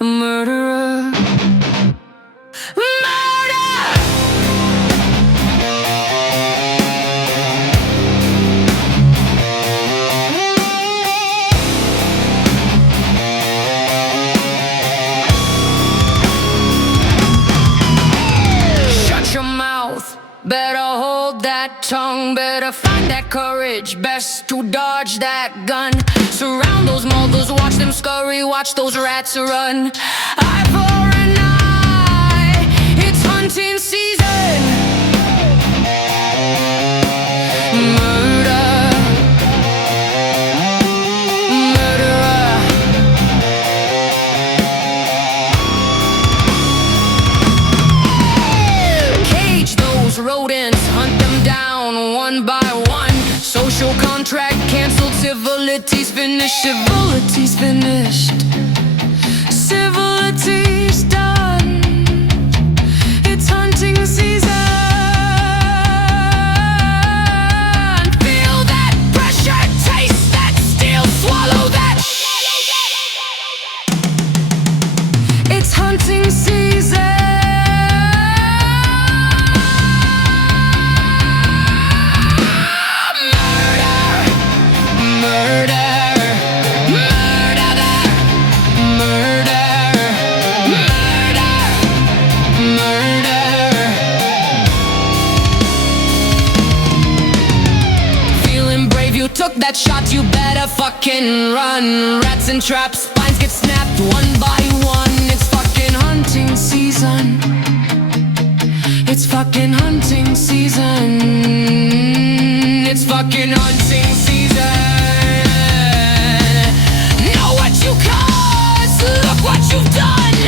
Murderer. Better hold that tongue, better find that courage, best to dodge that gun. Surround those mothers, watch them scurry, watch those rats run. Eye for an eye, it's hunting season. Murder, murderer. Cage those rodents, hunt them down one by one. Social contract cancelled, civility's finished. Civility's finished. Civility's done. It's hunting season. Feel that pressure, taste that steel, swallow that. It's hunting season. Took that shot, you better fucking run. Rats and traps, spines get snapped one by one. It's fucking hunting season. It's fucking hunting season. It's fucking hunting season. Know what you caused, look what you've done.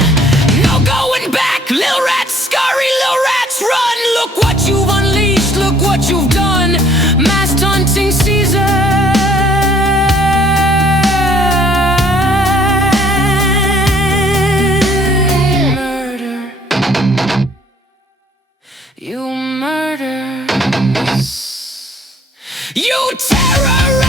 No going back, lil rats scurry, lil rats run. Look what you've unleashed, look what you've done. Mass hunting season. You murderers. You terrorists.